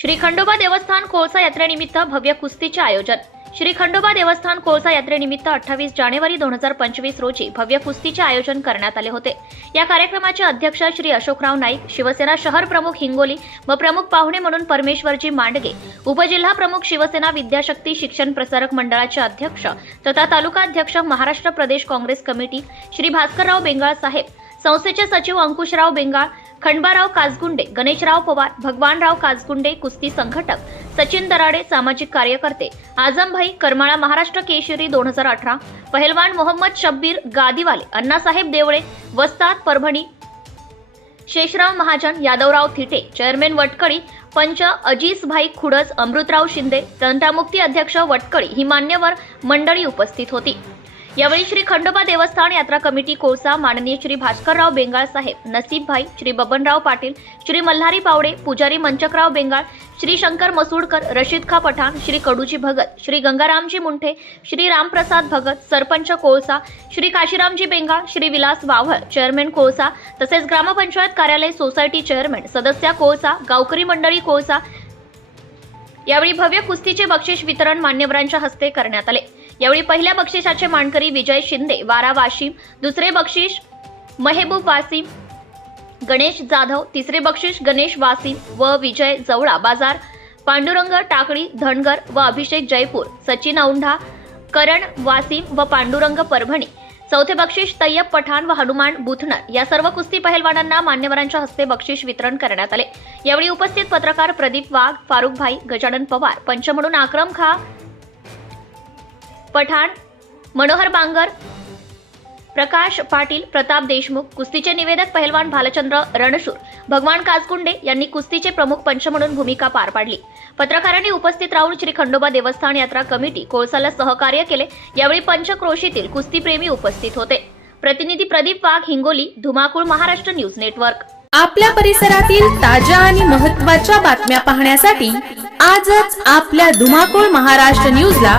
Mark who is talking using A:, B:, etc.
A: श्री खंडोबा देवस्थान कोळसा यात्रेनिमित्त भव्य कुस्तीचे आयोजन. श्री खंडोबा देवस्थान कोळसा यात्रेनिमित्त अठ्ठावीस जानेवारी दोन हजार पंचवीस रोजी भव्य कुस्तीचे आयोजन करण्यात आले होते. या कार्यक्रमाचे अध्यक्ष श्री अशोकराव नाईक शिवसेना शहर प्रमुख हिंगोली व प्रमुख पाहुणे म्हणून परमेश्वरजी मांडगे उपजिल्हा प्रमुख शिवसेना विद्याशक्ती शिक्षण प्रसारक मंडळाचे अध्यक्ष तथा तालुका अध्यक्ष महाराष्ट्र प्रदेश काँग्रेस कमिटी श्री भास्करराव बेंगाळ साहेब संस्थेचे सचिव अंकुशराव बेंगाळ खंडबाराव काजगुंडे गणेशराव पवार भगवानराव काजगुंडे कुस्ती संघटक सचिन दराडे सामाजिक कार्यकर्ते आझमभाई करमाळा महाराष्ट्र केशरी दोन हजार अठरा पहलवान मोहम्मद शब्बीर गादीवाले अण्णासाहेब देवळे वस्ताद परभणी शेषराव महाजन यादवराव थिटे चेअरमॅन वटकळी पंच अजीजभाई खुडस अमृतराव शिंदे तंटामुक्ती अध्यक्ष वटकळी ही मान्यवर मंडळी उपस्थित होती. यावेळी श्री खंडोबा देवस्थान यात्रा कमिटी कोळसा माननीय श्री भास्करराव बेंगाळ साहेब नसीबभाई श्री बबनराव पाटील श्री मल्हारी पावडे पुजारी मंचकराव बेंगाळ श्री शंकर मसूडकर रशीद खा पठाण श्री कडूजी भगत श्री गंगारामजी मुंठे श्री रामप्रसाद भगत सरपंच कोळसा श्री काशीरामजी बेंगाळ श्री विलास वाव्हळ चेअरमॅन कोळसा तसेच ग्रामपंचायत कार्यालय सोसायटी चेअरमॅन सदस्या कोळसा गावकरी मंडळी कोळसा. यावेळी भव्य कुस्तीचे बक्षीस वितरण मान्यवरांच्या हस्ते करण्यात आले. यावेळी पहिल्या बक्षिसाचे मानकरी विजय शिंदे वारा वाशिम दुसरे बक्षीस महेबूब वासिम गणेश जाधव तिसरे बक्षीस गणेश वासिम व विजय जवळा बाजार पांडुरंग टाकळी धनगर व अभिषेक जयपूर सचिन औंढा करण वासिम व पांडुरंग परभणी चौथे बक्षीस तय्यब पठाण व हनुमान बुथनर या सर्व कुस्ती पहिलवानांना मान्यवरांच्या हस्ते बक्षीस वितरण करण्यात आले. यावेळी उपस्थित पत्रकार प्रदीप वाघ फारुख भाई गजानन पवार पंच म्हणून आक्रम खा पठाण मनोहर बांगर प्रकाश पाटील प्रताप देशमुख कुस्तीचे निवेदक पहिलवान भालचंद्र रणशूर भगवान काजकुंडे यांनी कुस्तीचे प्रमुख पंच म्हणून भूमिका पार पाडली. पत्रकारांनी उपस्थित राहून श्री खंडोबा देवस्थान यात्रा कमिटी कोळसाला सहकार्य केले. यावेळी पंचक्रोशीतील कुस्तीप्रेमी उपस्थित होते. प्रतिनिधी प्रदीप वाघ हिंगोली धुमाकूळ महाराष्ट्र न्यूज नेटवर्क.
B: आपल्या परिसरातील ताज्या आणि महत्त्वाच्या बातम्या पाहण्यासाठी आजच आपल्या धुमाकूळ महाराष्ट्र न्यूजला